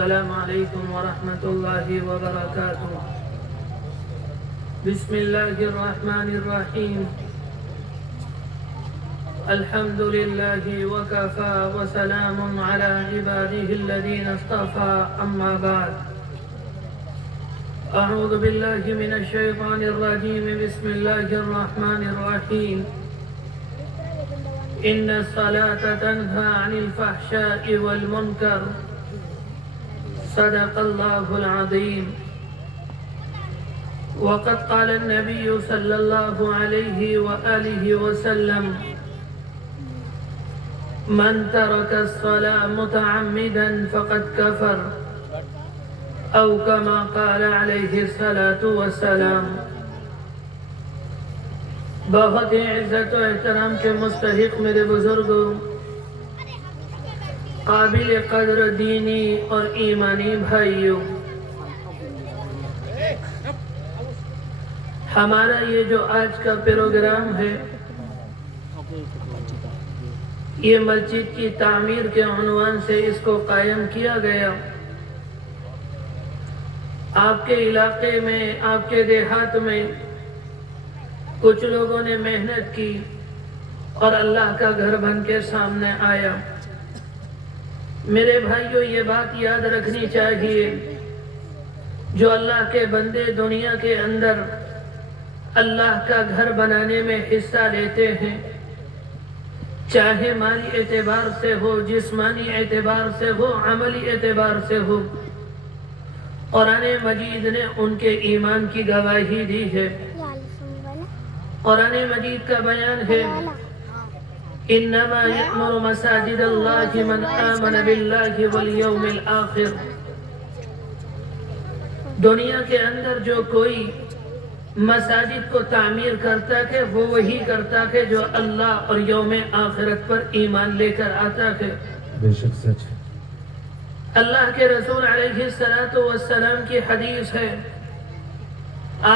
السلام عليكم ورحمة الله وبركاته. بسم الله الرحمن الرحيم. الحمد لله وكفى وسلام على عباده الذين اصطفى. أما بعد، أعوذ بالله من الشيطان الرجيم. بسم الله الرحمن الرحيم. إن الصلاة تنهى عن الفحشاء والمنكر. صدق الله العظيم. وقد قال النبي صلى الله عليه وآله وسلم: من ترك الصلاة متعمدا فقد كفر، أو كما قال عليه الصلاة والسلام. بہت ہی عزت و احترام کے مستحق میرے بزرگوں، قابل قدر دینی اور ایمانی بھائیوں، ہمارا یہ جو آج کا پروگرام ہے، یہ مسجد کی تعمیر کے عنوان سے اس کو قائم کیا گیا. آپ کے علاقے میں، آپ کے دیہات میں کچھ لوگوں نے محنت کی اور اللہ کا گھر بن کے سامنے آیا. میرے بھائیوں، یہ بات یاد رکھنی چاہیے، جو اللہ کے بندے دنیا کے اندر اللہ کا گھر بنانے میں حصہ لیتے ہیں، چاہے مالی اعتبار سے ہو، جسمانی اعتبار سے ہو، عملی اعتبار سے ہو، قرآن مجید نے ان کے ایمان کی گواہی دی ہے. قرآن مجید کا بیان ہے: انما یأمر مساجد اللہ من آمن باللہ والیوم الآخر. دنیا کے اندر جو کوئی مساجد کو تعمیر کرتا ہے، وہ وہی کرتا ہے جو اللہ اور یوم آخرت پر ایمان لے کر آتا ہے. بے شک سچ ہے. اللہ کے رسول علیہ السلام کی حدیث ہے،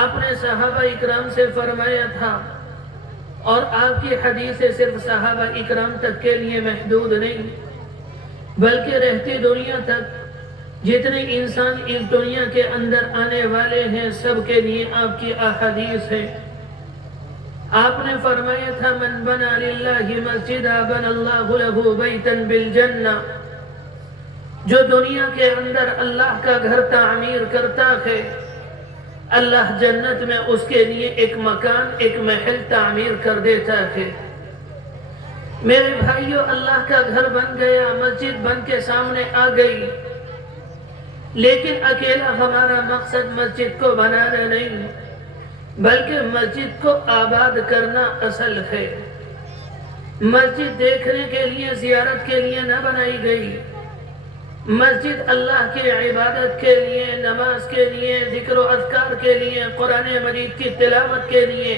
آپ نے صحابہ اکرام سے فرمایا تھا، اور آپ کی حدیثیں صرف صحابہ اکرام تک کے لیے محدود نہیں، بلکہ رہتی دنیا تک جتنے انسان اس دنیا کے اندر آنے والے ہیں، سب کے لیے آپ کی احادیث ہے. آپ نے فرمایا تھا: من بنا للہ مسجدا بنا اللہ لہ بیتا بالجنہ. جو دنیا کے اندر اللہ کا گھر تعمیر کرتا ہے، اللہ جنت میں اس کے لیے ایک مکان، ایک محل تعمیر کر دیتا ہے. میرے بھائیوں، اللہ کا گھر بن گیا، مسجد بن کے سامنے آ گئی، لیکن اکیلا ہمارا مقصد مسجد کو بنانا نہیں، بلکہ مسجد کو آباد کرنا اصل ہے. مسجد دیکھنے کے لیے، زیارت کے لیے نہ بنائی گئی. مسجد اللہ کی عبادت کے لیے، نماز کے لیے، ذکر و اذکار کے لیے، قرآن مجید کی تلاوت کے لیے،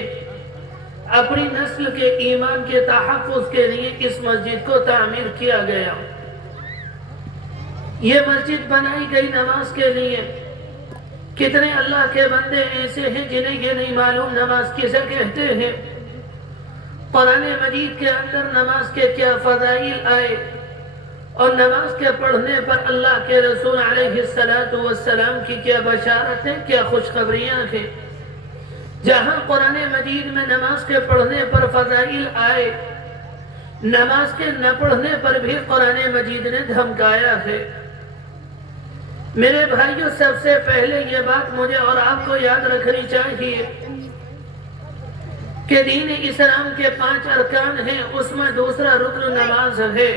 اپنی نسل کے ایمان کے تحفظ کے لیے اس مسجد کو تعمیر کیا گیا. یہ مسجد بنائی گئی نماز کے لیے. کتنے اللہ کے بندے ایسے ہیں جنہیں یہ نہیں معلوم نماز کسے کہتے ہیں، قرآن مجید کے اندر نماز کے کیا فضائل آئے، اور نماز کے پڑھنے پر اللہ کے رسول علیہ السلام کی کیا بشارتیں، کیا خوشخبریاں ہیں. جہاں قرآن مجید میں نماز کے پڑھنے پر فضائل آئے، نماز کے نہ پڑھنے پر بھی قرآن مجید نے دھمکایا ہے. میرے بھائیوں، سب سے پہلے یہ بات مجھے اور آپ کو یاد رکھنی چاہیے کہ دین اسلام کے 5 ارکان ہیں، اس میں دوسرا رکن نماز ہے.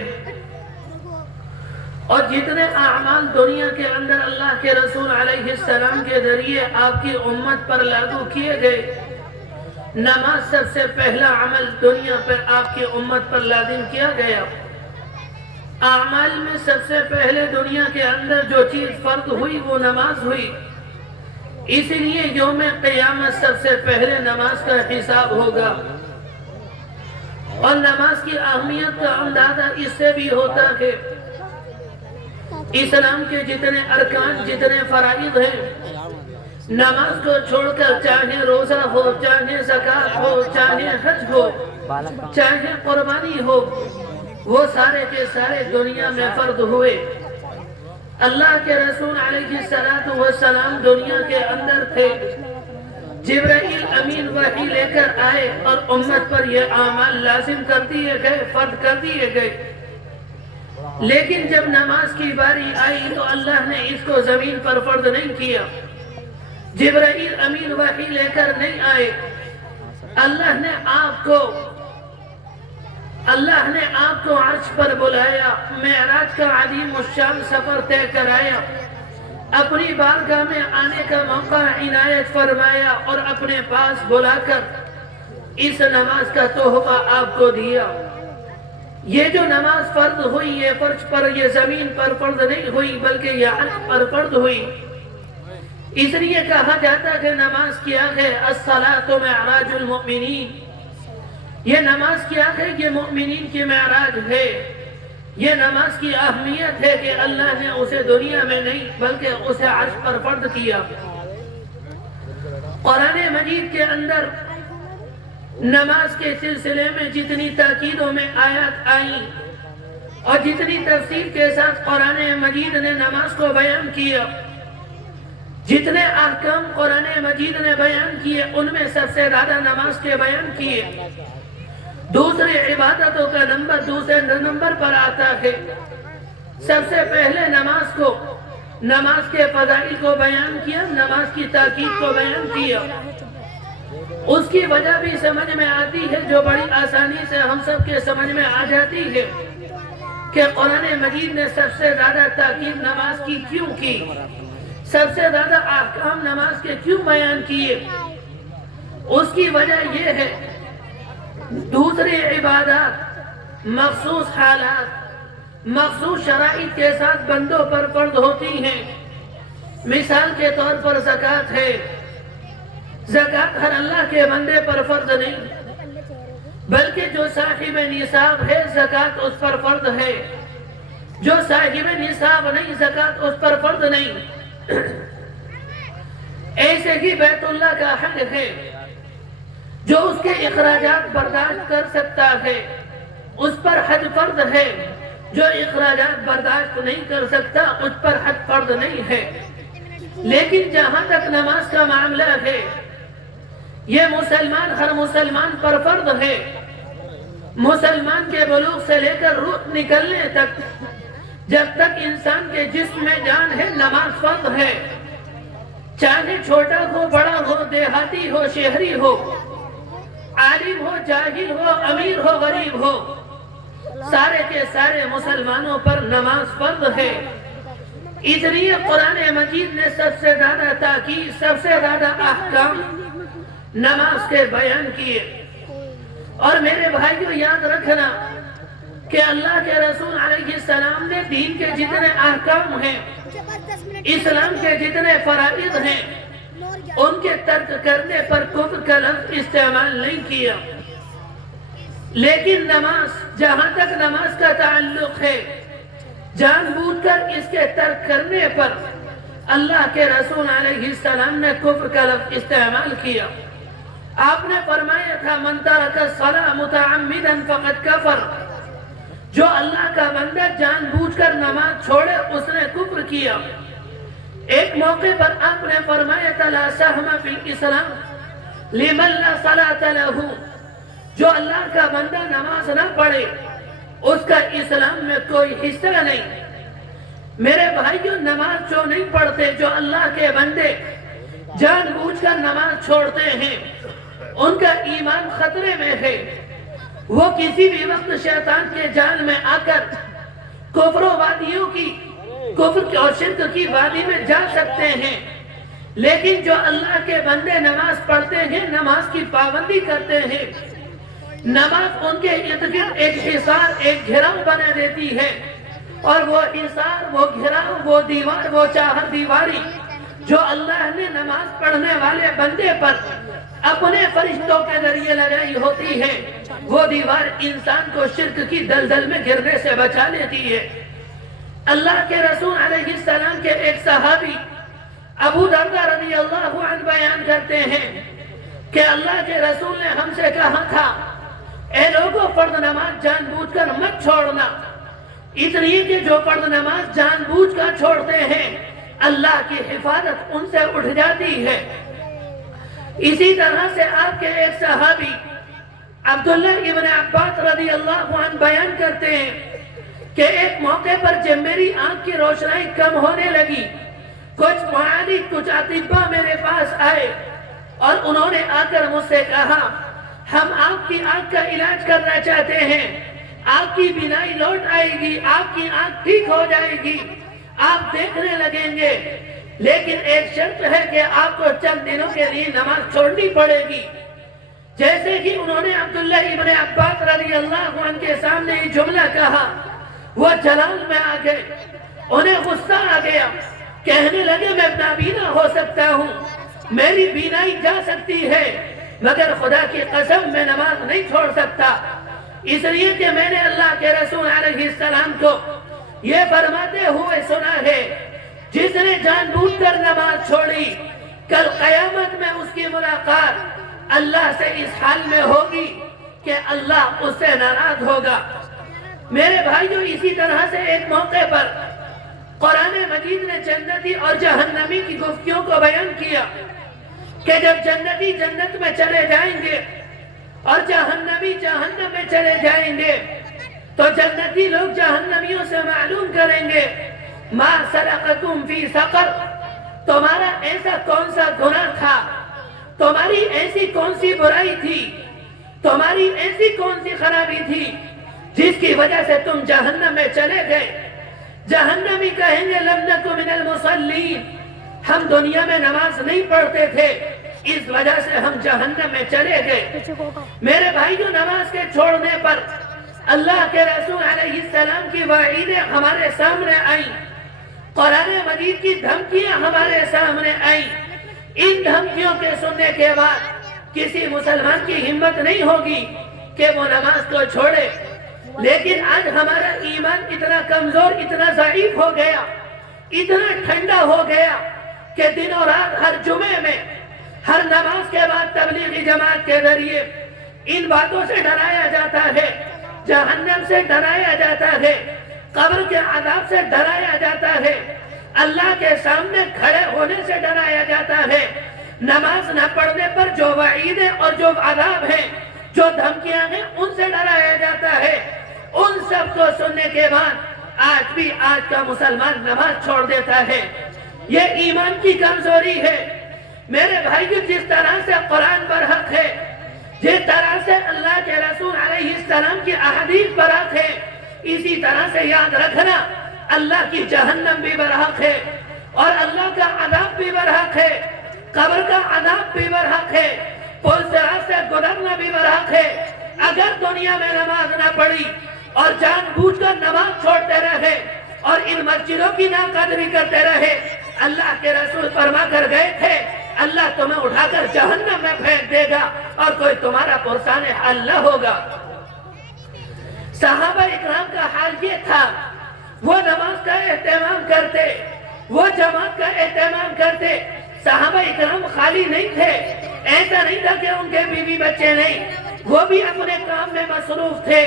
اور جتنے اعمال دنیا کے اندر اللہ کے رسول علیہ السلام کے ذریعے آپ کی امت پر لاگو کیے گئے، نماز سب سے پہلا عمل دنیا پر آپ کی امت پر لازم کیا گیا. اعمال میں سب سے پہلے دنیا کے اندر جو چیز فرض ہوئی وہ نماز ہوئی. اسی لیے یوم قیامت سب سے پہلے نماز کا حساب ہوگا. اور نماز کی اہمیت کا اندازہ اس سے بھی ہوتا ہے، اسلام کے جتنے ارکان، جتنے فرائض ہیں، نماز کو چھوڑ کر چاہے روزہ ہو، چاہے زکوٰۃ ہو، چاہے حج ہو، چاہے قربانی ہو، وہ سارے کے سارے دنیا میں فرض ہوئے. اللہ کے رسول علیہ السلام دنیا کے اندر تھے، جبرائیل امین وحی لے کر آئے اور امت پر یہ اعمال لازم کر دیے گئے، فرض کر دیے گئے۔ لیکن جب نماز کی باری آئی تو اللہ نے اس کو زمین پر فرض نہیں کیا، جبرائیل امین وحی لے کر نہیں آئے۔ اللہ نے آپ کو عرش پر بلایا، معراج کا عظیم الشان سفر طے کرایا، اپنی بارگاہ میں آنے کا موقع عنایت فرمایا اور اپنے پاس بلا کر اس نماز کا تحفہ آپ کو دیا۔ یہ جو نماز فرض ہوئی، یہ فرض پر، یہ زمین پر فرض نہیں ہوئی بلکہ یہ عرش پر فرض ہوئی۔ اس لیے کہا جاتا کہ نماز کیا ہے الصلاۃ معراج المؤمنین، یہ نماز کیا ہے یہ مومنین کی معراج ہے۔ یہ نماز کی اہمیت ہے کہ اللہ نے اسے دنیا میں نہیں بلکہ اسے عرش پر فرض کیا۔ قرآن مجید کے اندر نماز کے سلسلے میں جتنی تاکیدوں میں آیات آئیں اور جتنی تفصیل کے ساتھ قرآن مجید نے نماز کو بیان کیا، جتنے احکام قرآن مجید نے بیان کیے، ان میں سب سے زیادہ نماز کے بیان کیے۔ دوسری عبادتوں کا نمبر دوسرے نمبر پر آتا ہے۔ سب سے پہلے نماز کے فضائل کو بیان کیا، نماز کی تاکید کو بیان کیا۔ اس کی وجہ بھی سمجھ میں آتی ہے جو بڑی آسانی سے ہم سب کے سمجھ میں آ جاتی ہے کہ قرآن مجید نے سب سے زیادہ تاکید نماز کی کیوں کی، سب سے زیادہ احکام نماز کے کیوں بیان کیے۔ اس کی وجہ یہ ہے دوسری عبادات مخصوص حالات، مخصوص شرائط کے ساتھ بندوں پر فرض ہوتی ہیں۔ مثال کے طور پر زکوٰۃ ہے، زکوٰۃ ہر اللہ کے بندے پر فرض نہیں بلکہ جو صاحب نصاب ہے زکوٰۃ اس پر فرض ہے، جو صاحب نصاب نہیں زکوٰۃ اس پر فرض نہیں۔ ایسے ہی بیت اللہ کا حج ہے، جو اس کے اخراجات برداشت کر سکتا ہے اس پر حج فرض ہے، جو اخراجات برداشت نہیں کر سکتا اس پر حج فرض نہیں ہے۔ لیکن جہاں تک نماز کا معاملہ ہے، یہ ہر مسلمان پر فرض ہے۔ مسلمان کے بلوغ سے لے کر روح نکلنے تک، جب تک انسان کے جسم میں جان ہے نماز فرض ہے، چاہے چھوٹا ہو بڑا ہو، دیہاتی ہو شہری ہو، عالم ہو جاہل ہو، امیر ہو غریب ہو، سارے کے سارے مسلمانوں پر نماز فرض ہے۔ اس لیے قرآن مجید نے سب سے زیادہ تاکید، سب سے زیادہ احکام نماز کے بیان کیے۔ اور میرے بھائیو یاد رکھنا کہ اللہ کے رسول علیہ السلام نے دین کے جتنے احکام ہیں، اسلام کے جتنے فرائض ہیں، ان کے ترک کرنے پر کفر کا لفظ استعمال نہیں کیا۔ لیکن نماز، جہاں تک نماز کا تعلق ہے، جان بوجھ کر اس کے ترک کرنے پر اللہ کے رسول علیہ السلام نے کفر کا لفظ استعمال کیا۔ آپ نے فرمایا تھا من ترک الصلاۃ متعمدا فقد کفر، جو اللہ کا بندہ جان بوجھ کر نماز چھوڑے اس نے کفر کیا۔ ایک موقع پر آپ نے فرمایا تھا لا سہم فی الاسلام لمن لا صلاۃ لہ، جو اللہ کا بندہ نماز نہ پڑھے اس کا اسلام میں کوئی حصہ نہیں۔ میرے بھائیوں، نماز جو نہیں پڑھتے، جو اللہ کے بندے جان بوجھ کر نماز چھوڑتے ہیں، ان کا ایمان خطرے میں ہے۔ وہ کسی بھی وقت شیطان کے جال میں آ کر کفر و وادیوں کی، کفر اور شرک کی وادی میں جا سکتے ہیں۔ لیکن جو اللہ کے بندے نماز پڑھتے ہیں، نماز کی پابندی کرتے ہیں، نماز ان کے ارد گرد ایک حصار، ایک گھیراؤ بنا دیتی ہے، اور وہ حصار، وہ گھیراؤ، وہ دیوار، وہ چار دیواری جو اللہ نے نماز پڑھنے والے بندے پر اپنے فرشتوں کے ذریعے لگائی ہوتی ہے، وہ دیوار انسان کو شرک کی دلدل میں گرنے سے بچا لیتی ہے۔ اللہ کے رسول علیہ السلام کے ایک صحابی ابو دردہ رضی اللہ عنہ بیان کرتے ہیں کہ اللہ کے رسول نے ہم سے کہا تھا اے لوگوں، فرض نماز جان بوجھ کر مت چھوڑنا، اس لیے کہ جو فرض نماز جان بوجھ کر چھوڑتے ہیں اللہ کی حفاظت ان سے اٹھ جاتی ہے۔ اسی طرح سے آپ کے ایک صحابی عبداللہ ابن عباس رضی اللہ عنہ بیان کرتے ہیں کہ ایک موقع پر جب میری آنکھ کی روشنائی کم ہونے لگی، کچھ معالج کچھ اطباء میرے پاس آئے اور انہوں نے آ کر مجھ سے کہا ہم آپ کی آنکھ کا علاج کرنا چاہتے ہیں، آپ کی بینائی لوٹ آئے گی، آپ کی آنکھ ٹھیک ہو جائے گی، آپ دیکھنے لگیں گے، لیکن ایک شرط ہے کہ آپ کو چند دنوں کے لیے نماز چھوڑنی پڑے گی۔ جیسے کہ انہوں نے عبداللہ ابن عباس رضی اللہ عنہ کے سامنے یہ جملہ کہا، وہ جلال میں آ گئے، انہیں غصہ آ گیا، کہنے لگے میں نابینا ہو سکتا ہوں، میری بینائی جا سکتی ہے، مگر خدا کی قسم میں نماز نہیں چھوڑ سکتا، اس لیے کہ میں نے اللہ کے رسول علیہ السلام کو یہ فرماتے ہوئے سنا ہے، جس نے جان بوجھ کر نماز چھوڑی کل قیامت میں اس کی ملاقات اللہ سے اس حال میں ہوگی کہ اللہ اس سے ناراض ہوگا۔ میرے بھائیوں، اسی طرح سے ایک موقع پر قرآن مجید نے جنتی اور جہنمی کی گفتگیوں کو بیان کیا کہ جب جنتی جنت میں چلے جائیں گے اور جہنمی جہنم میں چلے جائیں گے تو جنتی لوگ جہنمیوں سے معلوم کریں گے ما سلککم فی سقر، تمہارا ایسا کون سا گناہ تھا، تمہاری ایسی کون سی برائی تھی، تمہاری ایسی کون سی خرابی تھی جس کی وجہ سے تم جہنم میں چلے گئے۔ جہنمی کہیں گے لم نک من المصلین، ہم دنیا میں نماز نہیں پڑھتے تھے، اس وجہ سے ہم جہنم میں چلے گئے۔ میرے بھائیوں، نماز کے چھوڑنے پر اللہ کے رسول علیہ السلام کی وعیدیں ہمارے سامنے آئیں، قرآن مجید کی دھمکیاں ہمارے سامنے آئیں۔ ان دھمکیوں کے سننے کے بعد کسی مسلمان کی ہمت نہیں ہوگی کہ وہ نماز کو چھوڑے، لیکن آج ہمارا ایمان اتنا کمزور، اتنا ضعیف ہو گیا، اتنا ٹھنڈا ہو گیا کہ دن اور رات ہر جمعے میں ہر نماز کے بعد تبلیغی جماعت کے ذریعے ان باتوں سے ڈرایا جاتا ہے، جہنم سے ڈرایا جاتا ہے، قبر کے عذاب سے ڈرایا جاتا ہے، اللہ کے سامنے کھڑے ہونے سے ڈرایا جاتا ہے۔ نماز نہ پڑھنے پر جو وعیدیں اور جو عذاب ہیں، جو دھمکیاں ہیں، ان سے ڈرایا جاتا ہے۔ ان سب کو سننے کے بعد آج بھی آج کا مسلمان نماز چھوڑ دیتا ہے۔ یہ ایمان کی کمزوری ہے۔ میرے بھائیو، جس طرح سے قرآن برحق ہے، جس طرح سے اللہ کے رسول علیہ السلام کی احادیث برحق ہے، اسی طرح سے یاد رکھنا اللہ کی جہنم بھی برحق ہے اور اللہ کا عذاب بھی برحق ہے، قبر کا عذاب بھی برحق ہے، پل صراط سے گزرنا بھی برحق ہے۔ اگر دنیا میں نماز نہ پڑھی اور جان بوجھ کر نماز چھوڑتے رہے اور ان مسجدوں کی ناقدری کرتے رہے، اللہ کے رسول فرما کر گئے تھے اللہ تمہیں اٹھا کر جہنم میں پھینک دے گا اور کوئی تمہارا پرسان حل نہ ہوگا۔ صحابہ اکرام کا حال یہ تھا، وہ نماز کا اہتمام کرتے، وہ جماعت کا اہتمام کرتے۔ صحابہ اکرام خالی نہیں تھے، ایسا نہیں تھا کہ ان کے بیوی بچے نہیں، وہ بھی اپنے کام میں مصروف تھے،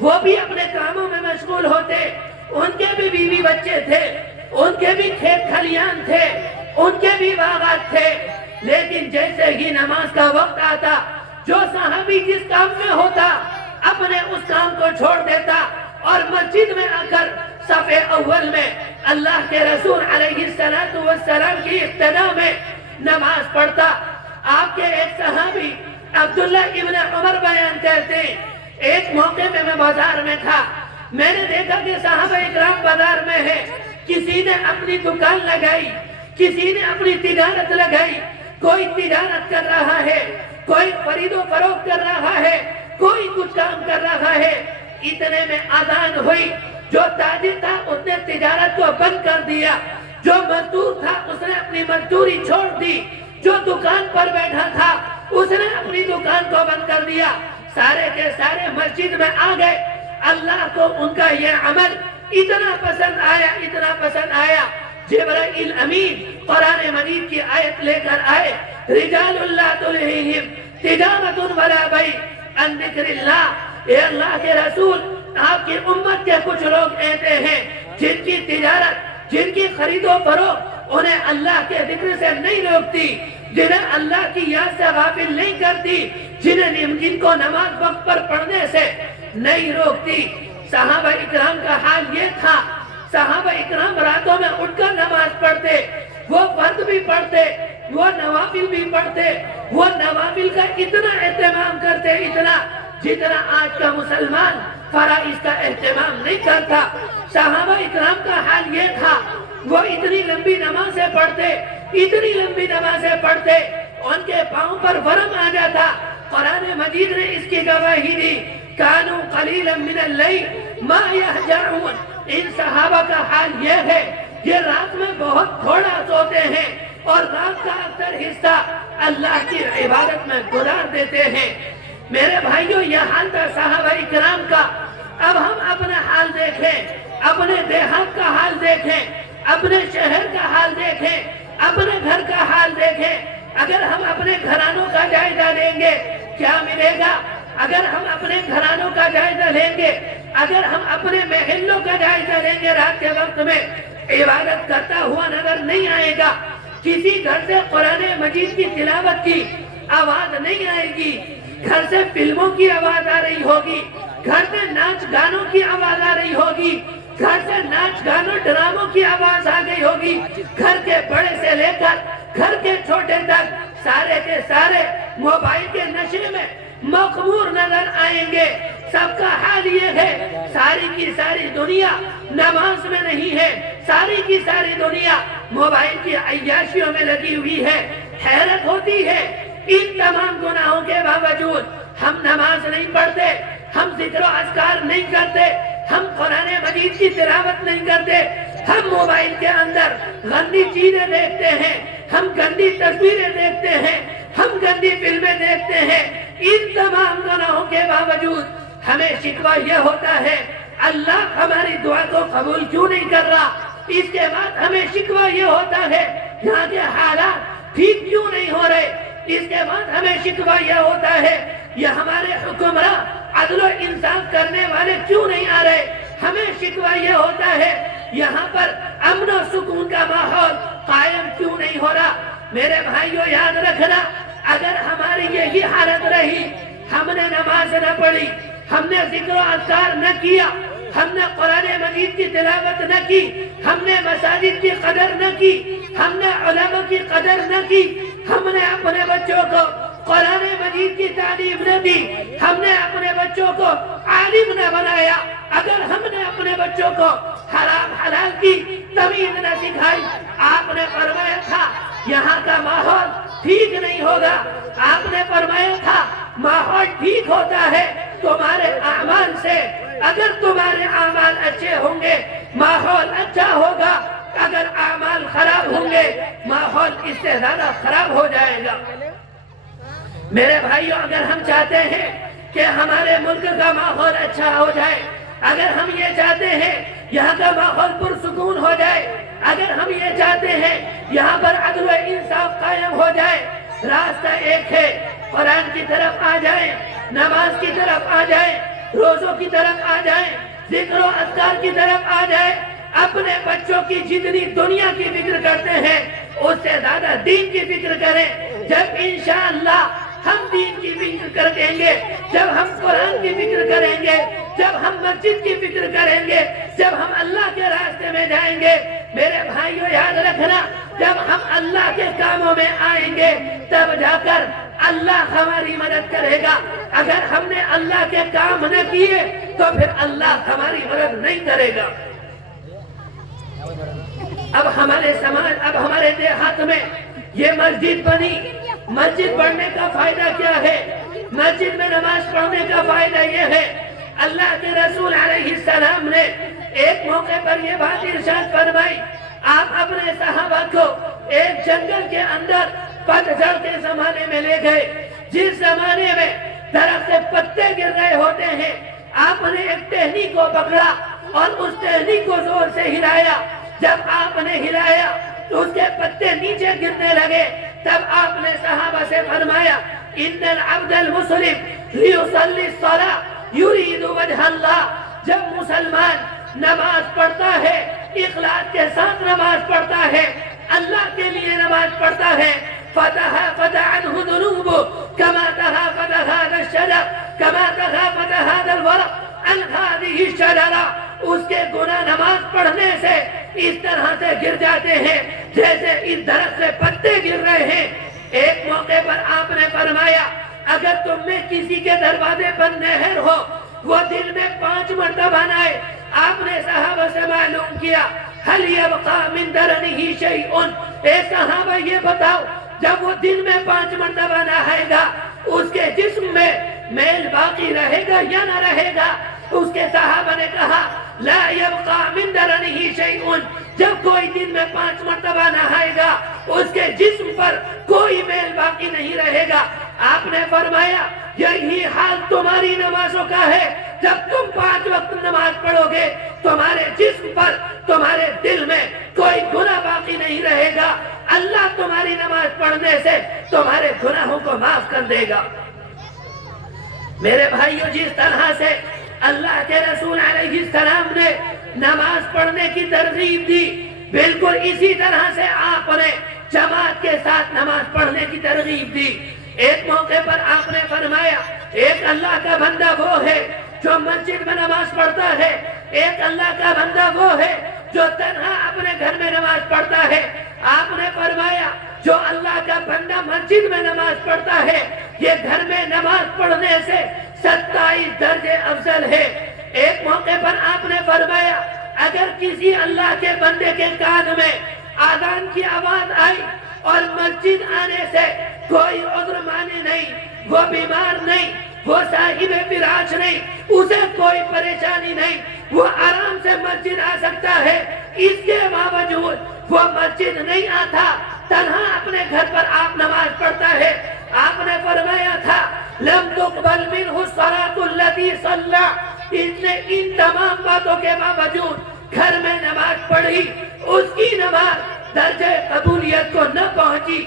وہ بھی اپنے کاموں میں مشغول ہوتے، ان کے بھی بیوی بچے تھے، ان کے بھی کھیت کھلیان تھے، ان کے بھی باغات تھے، لیکن جیسے ہی نماز کا وقت آتا، جو صحابی جس کام میں ہوتا اپنے اس کام کو چھوڑ دیتا اور مسجد میں آ کر صف اول میں اللہ کے رسول علیہ السلام کی اقتدا میں نماز پڑھتا۔ آپ کے ایک صحابی عبداللہ ابن عمر بیان کرتے ہیں، ایک موقع میں میں بازار میں تھا، میں نے دیکھا کہ صحابہ اکرام بازار میں ہے، کسی نے اپنی دکان لگائی، کسی نے اپنی تجارت لگائی، کوئی تجارت کر رہا ہے، کوئی خرید و فروخت کر رہا ہے، کوئی کچھ کام کر رہا ہے۔ اتنے میں اذان ہوئی، جو تاجر تھا اس نے تجارت کو بند کر دیا، جو مزدور تھا اس نے اپنی مزدوری چھوڑ دی، جو دکان پر بیٹھا تھا اس نے اپنی دکان کو بند کر دیا، سارے کے سارے مسجد میں آ گئے۔ اللہ کو ان کا یہ عمل اتنا پسند آیا، اتنا پسند آیا، جبرائیل امین قرآن مجید کی آیت لے کر آئے، رجال لا تلہیہم تجارت ولا بیع عن ذکر اللہ۔ اے اللہ کے رسول، آپ کی امت کے کچھ لوگ ایسے ہیں جن کی تجارت، جن کی خرید و فروخت انہیں اللہ کے ذکر سے نہیں روکتی، جنہیں اللہ کی یاد سے غافل نہیں کرتی، جن کو نماز وقت پر پڑھنے سے نہیں روکتی۔ صحابہ اکرام کا حال یہ تھا، صحابہ اکرام راتوں میں اٹھ کر نماز پڑھتے، وہ فرض بھی پڑھتے، وہ نوافل بھی پڑھتے، وہ نوافل کا اتنا اہتمام کرتے، اتنا جتنا آج کا مسلمان فرائض کا اہتمام نہیں کرتا۔ صحابہ اکرام کا حال یہ تھا، وہ اتنی لمبی نمازیں پڑھتے، اتنی لمبی نمازیں پڑھتے، ان کے پاؤں پر ورم آ جاتا۔ قرآن مجید نے اس کی گواہی دی، کانوا قلیلا من اللیل ما یہجعون۔ ان صحابہ کا حال یہ ہے، یہ رات میں بہت تھوڑا سوتے ہیں اور رات کا اکثر حصہ اللہ کی عبادت میں گزار دیتے ہیں۔ میرے بھائیوں، یہ حال تھا صحابہ اکرام کا۔ اب ہم اپنا حال دیکھیں، اپنے دیہات کا حال دیکھیں، اپنے شہر کا حال دیکھیں، اپنے گھر کا حال دیکھیں۔ اگر ہم اپنے گھرانوں کا جائزہ لیں گے کیا ملے گا؟ اگر ہم اپنے گھرانوں کا جائزہ لیں گے، اگر ہم اپنے محلوں کا جائزہ لیں گے، رات کے وقت میں عبادت کرتا ہوا نظر نہیں آئے گا۔ کسی گھر سے قرآن مجید کی تلاوت کی آواز نہیں آئے گی، گھر سے فلموں کی آواز آ رہی ہوگی، گھر سے ناچ گانوں کی آواز آ رہی ہوگی، گھر سے ناچ گانوں ڈراموں کی آواز آ گئی ہوگی۔ گھر کے بڑے سے لے کر گھر کے چھوٹے تک سارے کے سارے موبائل کے نشے میں مخمور نظر آئیں گے۔ سب کا حال یہ ہے، ساری کی ساری دنیا نماز میں نہیں ہے، ساری کی ساری دنیا موبائل کی عیاشیوں میں لگی ہوئی ہے۔ حیرت ہوتی ہے، ان تمام گناہوں کے باوجود ہم نماز نہیں پڑھتے، ہم ذکر و اذکار نہیں کرتے، ہم قرآن مجید کی تلاوت نہیں کرتے، ہم موبائل کے اندر گندی چیزیں دیکھتے ہیں، ہم گندی تصویریں دیکھتے ہیں، ہم گندی فلمیں دیکھتے ہیں۔ ان تمام گناہوں کے باوجود ہمیں شکوہ یہ ہوتا ہے، اللہ ہماری دعا کو قبول کیوں نہیں کر رہا؟ اس کے بعد ہمیں شکوہ یہ ہوتا ہے، یہاں کے حالات ٹھیک کیوں نہیں ہو رہے؟ اس کے بعد ہمیں شکوہ یہ ہوتا ہے، یہ ہمارے حکمراں عدل و انصاف کرنے والے کیوں نہیں آ رہے؟ ہمیں شکوہ یہ ہوتا ہے، یہاں پر امن و سکون کا ماحول قائم کیوں نہیں ہو رہا؟ میرے بھائیوں، یاد رکھنا، اگر ہماری یہی حالت رہی، ہم نے نماز نہ پڑھی، ہم نے ذکر و اذکار نہ کیا، ہم نے قرآن مجید کی تلاوت نہ کی، ہم نے مساجد کی قدر نہ کی، ہم نے علماء کی قدر نہ کی، ہم نے اپنے بچوں کو قرآن مجید کی تعلیم نہ دی، ہم نے اپنے بچوں کو عالم نہ بنایا، اگر ہم نے اپنے بچوں کو حرام حلال کی تمیز نہ سکھائی، آپ نے فرمایا تھا یہاں کا ماحول ٹھیک نہیں ہوگا۔ آپ نے فرمایا تھا ماحول ٹھیک ہوتا ہے تمہارے اعمال سے، اگر تمہارے اعمال اچھے ہوں گے ماحول اچھا ہوگا، اگر اعمال خراب ہوں گے ماحول اس سے زیادہ خراب ہو جائے گا۔ میرے بھائیوں، اگر ہم چاہتے ہیں کہ ہمارے ملک کا ماحول اچھا ہو جائے، اگر ہم یہ چاہتے ہیں یہاں کا ماحول پرسکون ہو جائے، اگر ہم یہ چاہتے ہیں یہاں پر عدل و انصاف قائم ہو جائے، راستہ ایک ہے، قرآن کی طرف آ جائیں، نماز کی طرف آ جائیں، روزوں کی طرف آ جائیں، ذکر و اذکار کی طرف آ جائیں، اپنے بچوں کی جتنی دنیا کی فکر کرتے ہیں اس سے زیادہ دین کی فکر کریں۔ جب انشاءاللہ ہم دین کی فکر کریں گے، جب ہم قرآن کی فکر کریں گے، جب ہم مسجد کی فکر کریں گے، جب ہم اللہ کے راستے میں جائیں گے، میرے بھائیوں یاد رکھنا، جب ہم اللہ کے کاموں میں آئیں گے تب جا کر اللہ ہماری مدد کرے گا۔ اگر ہم نے اللہ کے کام نہ کیے تو پھر اللہ ہماری مدد نہیں کرے گا۔ اب ہمارے سماج، اب ہمارے دیہات میں یہ مسجد بنی، مسجد پڑھنے کا فائدہ کیا ہے؟ مسجد میں نماز پڑھنے کا فائدہ یہ ہے، اللہ کے رسول علیہ السلام نے ایک موقع پر یہ بات ارشاد فرمائی، آپ اپنے صحابہ کو ایک جنگل کے اندر پتجھڑ کے زمانے میں لے گئے، جس زمانے میں درخت سے پتے گر رہے ہوتے ہیں، آپ نے ایک ٹہنی کو پکڑا اور اس ٹہنی کو زور سے ہلایا۔ جب آپ نے ہلایا تو اس کے پتے نیچے گرنے لگے، تب آپ نے صحابہ سے فرمایا، ان العبد المسلم لیصلی الصلاۃ یرید وجہ اللہ، جب مسلمان نماز پڑھتا ہے، اخلاص کے ساتھ نماز پڑھتا ہے، اللہ کے لیے نماز پڑھتا ہے، فتح عنہ ذنوبہ کما تحافظ هذا الشجر کما تحافظ هذا الورق عن هذه الشجرہ، اس کے گناہ نماز پڑھنے سے اس طرح سے گر جاتے ہیں جیسے اس درخت سے پتے گر رہے ہیں۔ ایک موقع پر آپ نے فرمایا اگر تم میں کسی کے دروازے پر نہر ہو، وہ دن میں 5 مرتبہ نہائے۔ آپ نے صحابہ سے معلوم کیا هل يبقى من درنه شيء، اے صحابہ یہ بتاؤ جب وہ دن میں 5 مرتبہ نہائے گا اس کے جسم میں میل باقی رہے گا یا نہ رہے گا؟ اس کے صحابہ نے کہا لا يبقى من درنه شيء، جب کوئی دن میں 5 مرتبہ نہائے گا اس کے جسم پر کوئی میل باقی نہیں رہے گا۔ آپ نے فرمایا یہی حال تمہاری نمازوں کا ہے، جب تم 5 وقت نماز پڑھو گے تمہارے جسم پر تمہارے دل میں کوئی گناہ باقی نہیں رہے گا، اللہ تمہاری نماز پڑھنے سے تمہارے گناہوں کو معاف کر دے گا۔ میرے بھائیو، جس طرح سے اللہ کے رسول علیہ السلام نے نماز پڑھنے کی ترغیب دی، بالکل اسی طرح سے آپ نے جماعت کے ساتھ نماز پڑھنے کی ترغیب دی۔ ایک موقع پر آپ نے فرمایا ایک اللہ کا بندہ وہ ہے جو مسجد میں نماز پڑھتا ہے، ایک اللہ کا بندہ وہ ہے جو تنہا اپنے گھر میں نماز پڑھتا ہے۔ آپ نے فرمایا جو اللہ کا بندہ مسجد میں نماز پڑھتا ہے یہ گھر میں نماز پڑھنے سے 27 درجے افضل ہے۔ ایک موقع پر آپ نے فرمایا اگر کسی اللہ کے بندے کے کان میں آذان کی آواز آئی اور مسجد آنے سے کوئی عذر مانی نہیں، وہ بیمار نہیں، وہ صاحب فراش نہیں، اسے کوئی پریشانی نہیں، وہ آرام سے مسجد آ سکتا ہے، اس کے باوجود وہ مسجد نہیں آتا، تنہا اپنے گھر پر آپ نماز پڑھتا ہے۔ آپ نے فرمایا تھا لم تقبل منہ الصلاة التي صلى، اس نے ان تمام باتوں کے باوجود گھر میں نماز پڑھی، اس کی نماز درجہ قبولیت کو نہ پہنچی۔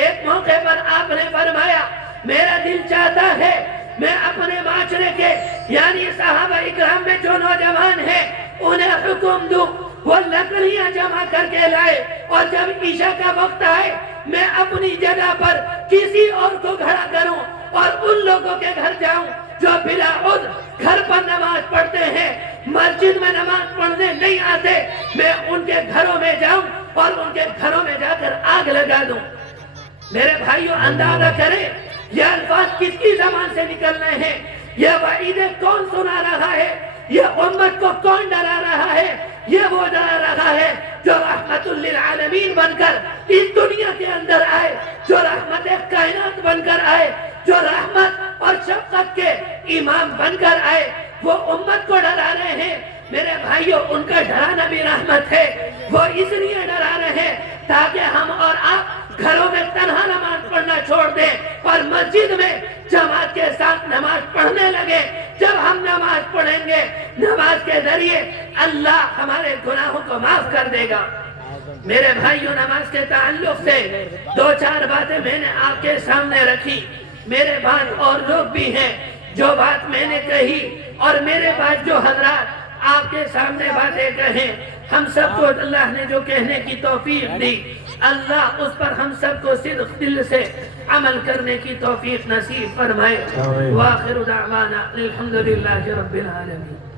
ایک موقع پر آپ نے فرمایا میرا دل چاہتا ہے میں اپنے معاشرے کے یعنی صحابہ اکرام میں جو نوجوان ہیں انہیں حکم دوں وہ لکڑیاں جمع کر کے لائے اور جب عشاء کا وقت آئے میں اپنی جگہ پر کسی اور کو کھڑا کروں اور ان لوگوں کے گھر جاؤں جو بلا عذر گھر پر نماز پڑھتے ہیں، مسجد میں نماز پڑھنے نہیں آتے، میں ان کے گھروں میں جاؤں اور ان کے گھروں میں جا کر آگ لگا دوں۔ میرے بھائیوں، اندازہ کریں یہ الفاظ کس کی زبان سے نکل رہے ہیں، یہ وعیدیں کون سنا رہا ہے، یہ امت کو کون ڈرا رہا ہے؟ یہ وہ ڈرا رہا ہے جو رحمت للعالمین بن کر اس دنیا کے اندر آئے، جو رحمت کائنات بن کر آئے، جو رحمت اور شفقت کے امام بن کر آئے، وہ امت کو ڈرا رہے ہیں۔ میرے بھائیوں، ان کا ڈرانا بھی رحمت ہے، وہ اس لیے ڈرا رہے ہیں تاکہ ہم اور آپ گھروں میں تنہا نماز پڑھنا چھوڑ دیں اور مسجد میں جماعت کے ساتھ نماز پڑھنے لگے۔ جب ہم نماز پڑھیں گے نماز کے ذریعے اللہ ہمارے گناہوں کو معاف کر دے گا۔ میرے بھائیوں، نماز کے تعلق سے 2-4 باتیں میں نے آپ کے سامنے رکھی۔ میرے بعد اور لوگ بھی ہیں جو بات میں نے کہی اور میرے بعد جو حضرات آپ کے سامنے باتیں کہیں، ہم سب کو اللہ نے جو کہنے کی توفیق دی، اللہ اس پر ہم سب کو صدق دل سے عمل کرنے کی توفیق نصیب فرمائے۔ وآخر دعوانا الحمدللہ رب العالمین۔